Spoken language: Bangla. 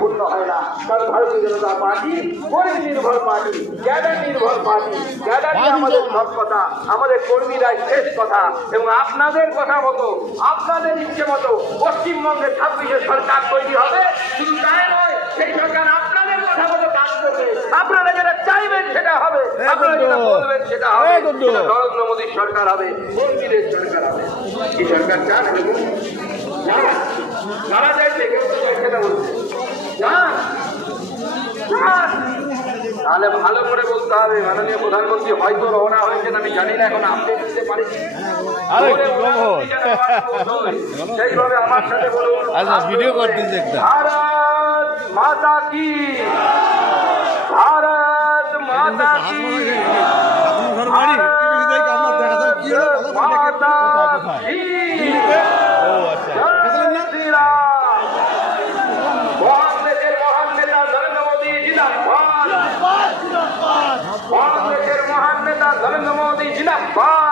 পূর্ণ হয় না। কারণ ভারতীয় জনতা পার্টি কর্মী নির্ভর পার্টি, ক্যাডার নির্ভর পার্টি। ক্যাডারই আমাদের সব কথা, আমাদের কর্মীরাই শেষ কথা। এবং আপনাদের কথা মতো, আপনাদের ইচ্ছে মতো পশ্চিমবঙ্গে 26-এ সরকার তৈরি হবে। শুধু তাই নয়, সেই সরকার আপনাদের কথা মতো কাজ করবে। আপনারা যেটা চাইবেন সেটা হবে, আপনারা যেটা বলবেন সেটা হবে। নরেন্দ্র মোদীর সরকার হবে, কর্মীদের সরকার হবে। কি সরকার চান? যারা চাইছে কেউ তো চাইছে না বলছে চান। তাহলে ভালো করে বলতে হবে, মাননীয় প্রধানমন্ত্রী হয়তো রওনা হয়েছেন, আমি জানি না, এখন আপডেট দিতে পারি। সেইভাবে আমার সাথে বলুন, ভিডিও করতেছে ভারত মাতা কি, ভারত মাতা কি, ভারত মাতা কি। মহান দেশের মহান নেতা নরেন্দ্র মোদী জিন্দাবাদ। মহান দেশের মহান নেতা নরেন্দ্র মোদী জিন্দাবাদ।